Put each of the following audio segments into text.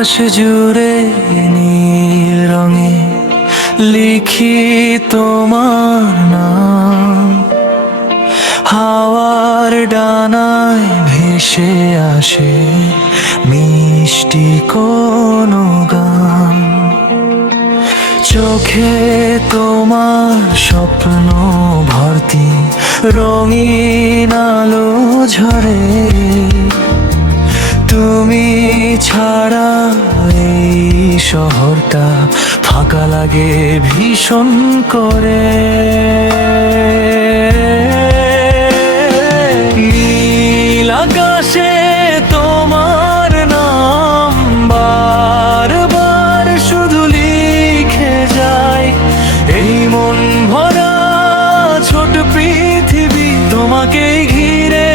আকাশ জুড়ে নীল রঙে লিখি তোমার নাম, হাওয়ার ডানায় ভেসে আসে মিষ্টি কোনো গান। চোখে তোমার স্বপ্ন ভর্তি, রঙিন আলো ঝরে। তুমি ছাড়া এই শহরটা ফাঁকা লাগে ভীষণ করে। নীল আকাশে তোমার নাম বারবার শুধু লিখে যায়। এই মন ভরা ছোট পৃথিবী তোমাকেই ঘিরে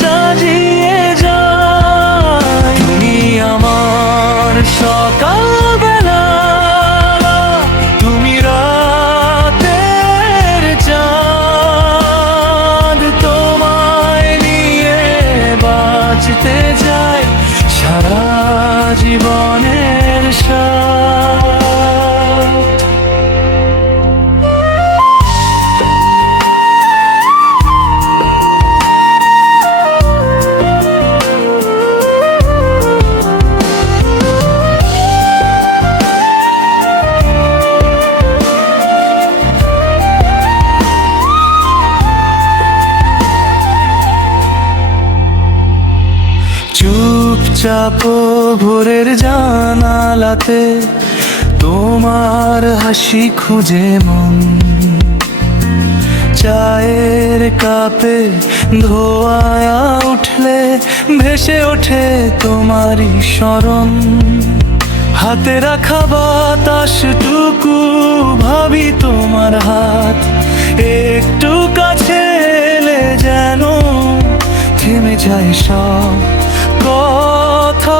সাজিয়ে যায়। তুমি আমার সকালবেলা, তুমি রাতের চাঁদ। তোমায় নিয়ে বাঁচতে যাই সারা জীবনের সাথ। চুপচাপ ভোরের জানালাতে তোমার হাসি খুঁজে মন। চায়ের কাপে ধোঁয়া উঠলে ভেসে ওঠে তোমারই স্মরণ। হাতে রাখা বাতাসটুকু ভাবি তোমার হাত, একটু কাছে এলে যেন থেমে যায় সব কথা।